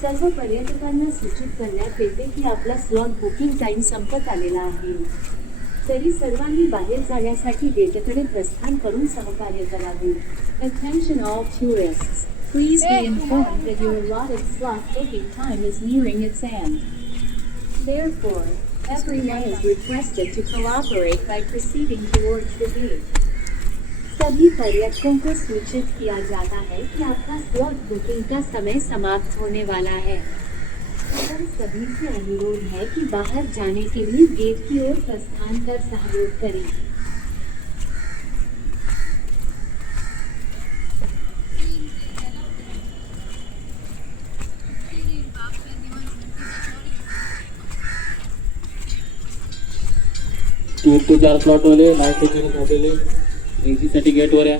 सर्व पर्यटकांना सूचित करण्यात येते की आपला स्लॉट बुकिंग टाइम संपत आलेला आहे. तरी सर्वांनी बाहेर जाण्यासाठी गेटकडे प्रस्थान करून सहकार्य करावे. Attention all tourists. Please be informed that your allotted slot booking time is nearing its end. Therefore, everyone is requested to cooperate by proceeding towards the gate. सभी पर्यटकों को सूचित किया जाता है कि आपका स्लॉट बुकिंग का समय समाप्त होने वाला है. अगर सभी से अनुरोध है कि बाहर जाने के लिए गेट की ओर प्रस्थान कर सहयोग करें. तीन ते चार स्लॉट वाले लास्ट स्टेशन थांबलेले एसी साठी गेट वर या.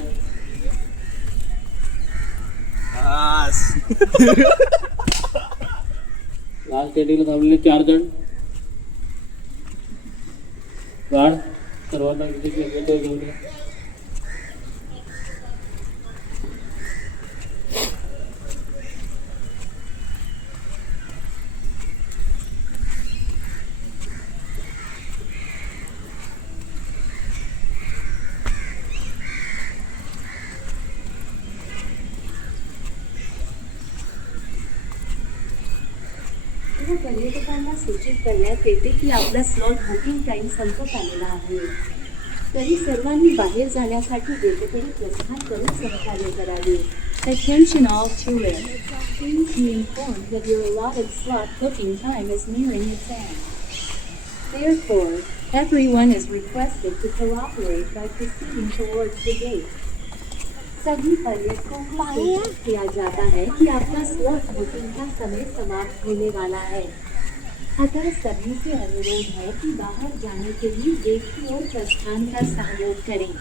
लास्ट स्टेशन थांबलेले 4 जण गाड सर्वांना गेट वर घेऊन या. पर्यटकांना सूचित करण्यात येते की आपला स्लॉट बुकिंग टाइम संपत आलेला आहे. तरी सर्वांनी बाहेर जाण्यासाठी गेटकडे प्रस्थान करून सहकार्य करावे. Attention all tourists. Please be informed that your allotted slot booking time is nearing its end. Therefore, everyone is requested to cooperate by proceeding towards the gate. सभी पर्यटकों को सूचित किया जाता है कि आपका स्लॉट बुकिंग का समय समाप्त होने वाला है. अतः सभी से अनुरोध है कि बाहर जाने के लिए गेट की ओर प्रस्थान कर सहयोग करें.